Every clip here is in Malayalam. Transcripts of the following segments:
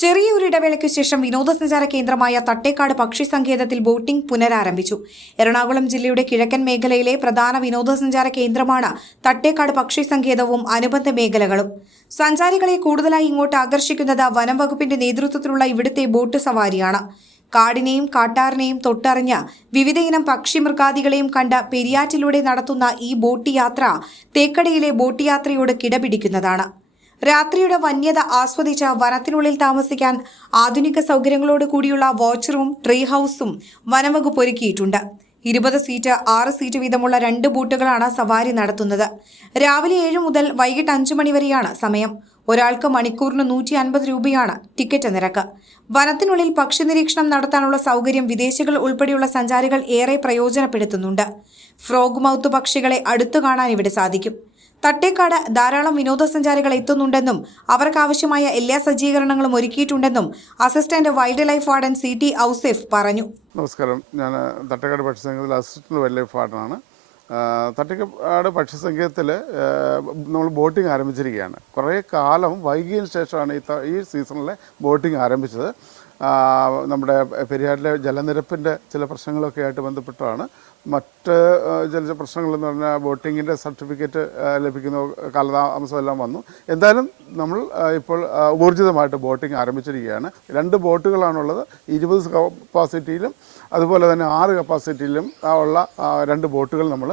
ചെറിയൊരിടവേളയ്ക്കു ശേഷം വിനോദസഞ്ചാര കേന്ദ്രമായ തട്ടേക്കാട് പക്ഷി സങ്കേതത്തിൽ ബോട്ടിംഗ് പുനരാരംഭിച്ചു. എറണാകുളം ജില്ലയുടെ കിഴക്കൻ മേഖലയിലെ പ്രധാന വിനോദസഞ്ചാര കേന്ദ്രമാണ് തട്ടേക്കാട് പക്ഷി സങ്കേതവും അനുബന്ധ മേഖലകളും. സഞ്ചാരികളെ കൂടുതലായി ഇങ്ങോട്ട് ആകർഷിക്കുന്നത് വനം വകുപ്പിന്റെ നേതൃത്വത്തിലുള്ള ഇവിടുത്തെ ബോട്ട് സവാരിയാണ്. കാടിനെയും കാട്ടാറിനെയും തൊട്ടറിഞ്ഞ് വിവിധയിനം പക്ഷി മൃഗാദികളെയും കണ്ട് പെരിയാറ്റിലൂടെ നടത്തുന്ന ഈ ബോട്ട് യാത്ര തേക്കടിയിലെ ബോട്ട് യാത്രയോട് കിടപിടിക്കുന്നതാണ്. രാത്രിയുടെ വന്യത ആസ്വദിച്ച് വനത്തിനുള്ളിൽ താമസിക്കാൻ ആധുനിക സൗകര്യങ്ങളോട് കൂടിയുള്ള വാച്ച് റൂം, ട്രീ ഹൗസും വനംവകുപ്പ് ഒരുക്കിയിട്ടുണ്ട്. 20 സീറ്റ് 6 സീറ്റ് വീതമുള്ള 2 ബോട്ടുകളാണ് സവാരി നടത്തുന്നത്. രാവിലെ 7 മുതൽ വൈകിട്ട് 5 മണി വരെയാണ് സമയം. ഒരാൾക്ക് മണിക്കൂറിന് 150 രൂപയാണ് ടിക്കറ്റ് നിരക്ക്. വനത്തിനുള്ളിൽ പക്ഷി നിരീക്ഷണം നടത്താനുള്ള സൗകര്യം വിദേശികൾ ഉൾപ്പെടെയുള്ള സഞ്ചാരികൾ ഏറെ പ്രയോജനപ്പെടുത്തുന്നുണ്ട്. ഫ്രോഗ് മൗത്ത് പക്ഷികളെ അടുത്തു കാണാൻ ഇവിടെ സാധിക്കും. തട്ടേക്കാട് ധാരാളം വിനോദസഞ്ചാരികൾ എത്തുന്നുണ്ടെന്നും അവർക്കാവശ്യമായ എല്ലാ സജ്ജീകരണങ്ങളും ഒരുക്കിയിട്ടുണ്ടെന്നും assistant wildlife warden CT Ouseph പറഞ്ഞു. നമസ്കാരം, ഞാൻ തട്ടേക്കാട് പക്ഷി സങ്കേതത്തിൽ അസിസ്റ്റന്റ് വൈൽഡ് ലൈഫ് വാർഡനാണ്. തട്ടേക്കാട് പക്ഷി സങ്കേതത്തിൽ നമ്മൾ ബോട്ടിംഗ് ആരംഭിച്ചിരിക്കുകയാണ്. കുറേ കാലം വൈകിയതിന് ശേഷമാണ് ഈ സീസണിലെ ബോട്ടിംഗ് ആരംഭിച്ചത്. നമ്മുടെ പെരിയാറിലെ ജലനിരപ്പിൻ്റെ ചില പ്രശ്നങ്ങളൊക്കെ ആയിട്ട് ബന്ധപ്പെട്ടാണ്. മറ്റ് ചില പ്രശ്നങ്ങളെന്ന് പറഞ്ഞാൽ ബോട്ടിങ്ങിൻ്റെ സർട്ടിഫിക്കറ്റ് ലഭിക്കുന്ന കാലതാമസമെല്ലാം വന്നു. എന്തായാലും നമ്മൾ ഇപ്പോൾ ഊർജിതമായിട്ട് ബോട്ടിംഗ് ആരംഭിച്ചിരിക്കുകയാണ്. 2 ബോട്ടുകളാണുള്ളത്. 20 കപ്പാസിറ്റിയിലും അതുപോലെ തന്നെ 6 കപ്പാസിറ്റിയിലും ഉള്ള 2 ബോട്ടുകൾ നമ്മൾ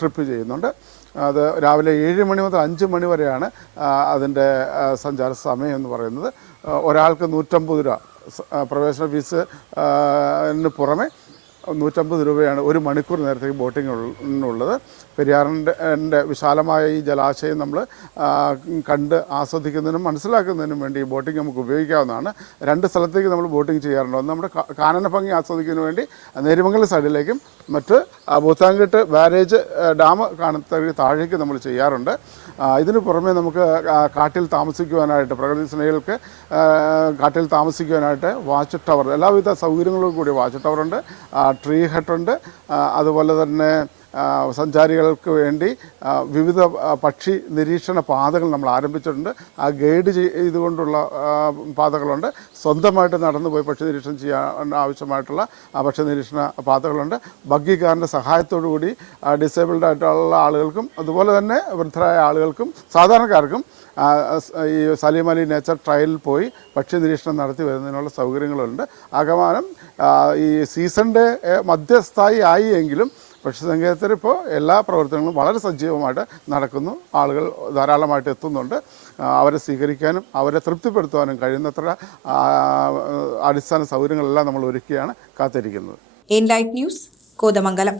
ട്രിപ്പ് ചെയ്യുന്നുണ്ട്. അത് രാവിലെ 7 മണി മുതൽ 5 മണി വരെയാണ് അതിൻ്റെ സഞ്ചാര സമയം എന്ന് പറയുന്നത്. ഒരാൾക്ക് 150 രൂപ പ്രവേശന ഫീസിന് പുറമെ 150 രൂപയാണ് 1 മണിക്കൂർ നേരത്തേക്ക് ബോട്ടിങ്ങിനുള്ളത്. പെരിയാറിൻ്റെ വിശാലമായ ഈ ജലാശയം നമ്മൾ കണ്ട് ആസ്വദിക്കുന്നതിനും മനസ്സിലാക്കുന്നതിനും വേണ്ടി ഈ ബോട്ടിംഗ് നമുക്ക് ഉപയോഗിക്കാവുന്നതാണ്. 2 സ്ഥലത്തേക്ക് നമ്മൾ ബോട്ടിംഗ് ചെയ്യാറുണ്ട്. ഒന്ന് നമ്മുടെ കാനന ഭംഗി ആസ്വദിക്കുന്നതിന് വേണ്ടി നേരിമംഗലം സൈഡിലേക്കും മറ്റ് ബൂത്താൻകെട്ട് ബാരേജ് ഡാം കാണുന്ന താഴേക്ക് നമ്മൾ ചെയ്യാറുണ്ട്. ഇതിന് പുറമെ നമുക്ക് കാട്ടിൽ താമസിക്കുവാനായിട്ട്, പ്രകൃതി സ്നേഹികൾക്ക് കാട്ടിൽ താമസിക്കുവാനായിട്ട് വാച്ച് ടവർ, എല്ലാവിധ സൗകര്യങ്ങളോടും കൂടി വാച്ച് ടവറുണ്ട്, ട്രീ ഹട്ടുണ്ട്. അതുപോലെ തന്നെ സഞ്ചാരികൾക്ക് വേണ്ടി വിവിധ പക്ഷി നിരീക്ഷണ പാതകൾ നമ്മൾ ആരംഭിച്ചിട്ടുണ്ട്. ഗൈഡ് ചെയ്തുകൊണ്ടുള്ള പാതകളുണ്ട്. സ്വന്തമായിട്ട് നടന്നു പോയി പക്ഷി നിരീക്ഷണം ചെയ്യാൻ ആവശ്യമായിട്ടുള്ള പക്ഷി നിരീക്ഷണ പാതകളുണ്ട്. ബഗ്ഗി കാറിൻ്റെ സഹായത്തോടു കൂടി ഡിസേബിൾഡ് ആയിട്ടുള്ള ആളുകൾക്കും അതുപോലെ തന്നെ വൃദ്ധരായ ആളുകൾക്കും സാധാരണക്കാർക്കും ഈ സലീം അലി നേച്ചർ ട്രയലിൽ പോയി പക്ഷി നിരീക്ഷണം നടത്തി വരുന്നതിനുള്ള സൗകര്യങ്ങളുണ്ട്. ആകമാനം ഈ സീസണിൻ്റെ മധ്യസ്ഥായി ആയി എങ്കിലും പക്ഷി സങ്കേതത്തിൽ ഇപ്പോൾ എല്ലാ പ്രവർത്തനങ്ങളും വളരെ സജീവമായിട്ട് നടക്കുന്നു. ആളുകൾ ധാരാളമായിട്ട് എത്തുന്നുണ്ട്. അവരെ സ്വീകരിക്കാനും അവരെ തൃപ്തിപ്പെടുത്തുവാനും കഴിയുന്നത്ര അടിസ്ഥാന സൗകര്യങ്ങളെല്ലാം നമ്മൾ ഒരുക്കിയാണ് കാത്തിരിക്കുന്നത്. Enlight news, Kothamangalam.